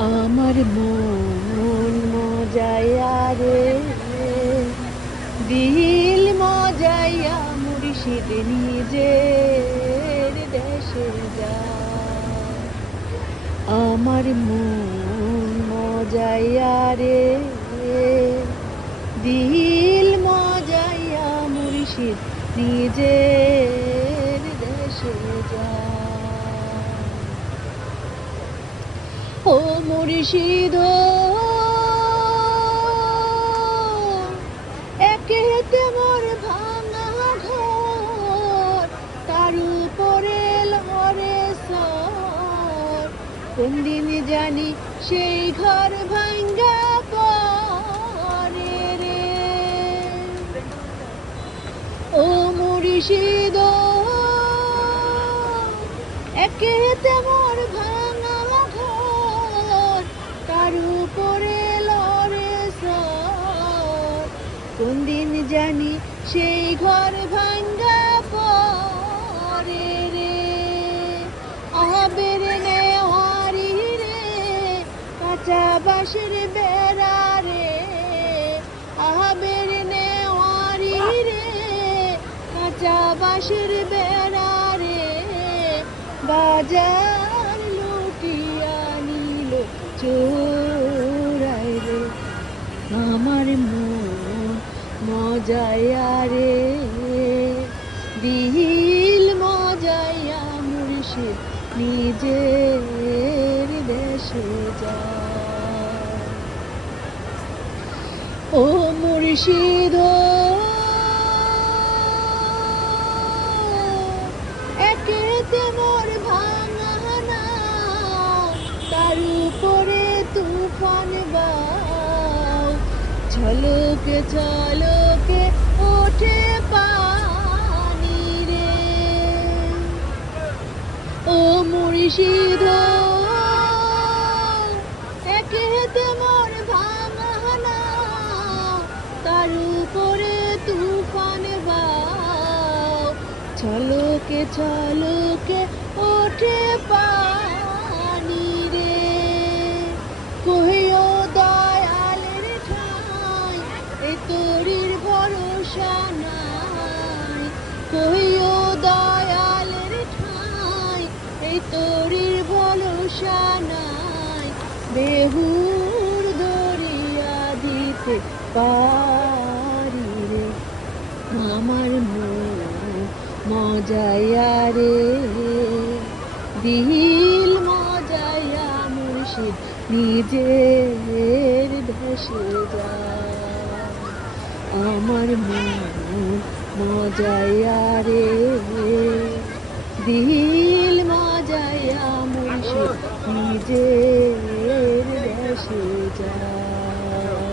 আমার মন মজাইয়া রে, দিল মজাইয়া মুর্শিদ নিজের দেশে যায়। আমার মন মজাইয়া রে, দিল মজাইয়া মুর্শিদ নিজের দেশে যায়। ও মুর্শিদ একেতে মোর ভাঙা ঘর, তার উপরে লরে সর, কোন দিন জানি সেই ঘর ভাঙ্গা পড়ে রে। ও মুর্শিদ একেতে মোর ভাঙা ঘর, তার উপরে লরে সর, কোন দিন জানি সেই ঘর ভাঙ্গা পড়ে রে। আবের নেওয়ারি রে, কাঁচা বাঁশের বেড়া রে, আবের নেওয়ারি রে, কাঁচা বাঁশের বেড়া রে, বাজার লুটিয়া নিল চোরাই রে। আমার মন মজাইয়া রে, দিল মজাইয়া মুর্শিদ নিজের দেশে যায়। ও মুর্শিদ একেতে মোর ভাঙা নাও, তার উপরে তুফান বাও, ঝলকে ঝলকে ওঠে পানি রে। ও মুর্শিদ একেতে মোর ভাঙা নাও, তার উপরে তুফান বাও, ঝলকে ঝলকে ওঠে পানি রে। কহিও দয়ালের ঠাই, এ তোরির ভরসা নাই, কহিও দয়ালের ঠাই, এই তোরির ভরসা নাই, বেহুর দরিয়া দিতে পারি রে। আমার মন মজাইয়া রে, দিল মজাইয়া মুর্শিদ নিজের দেশে যায়। আমার মন মজাইয়া রে, দিল মজাইয়া মুর্শিদ নিজের দেশে যায়।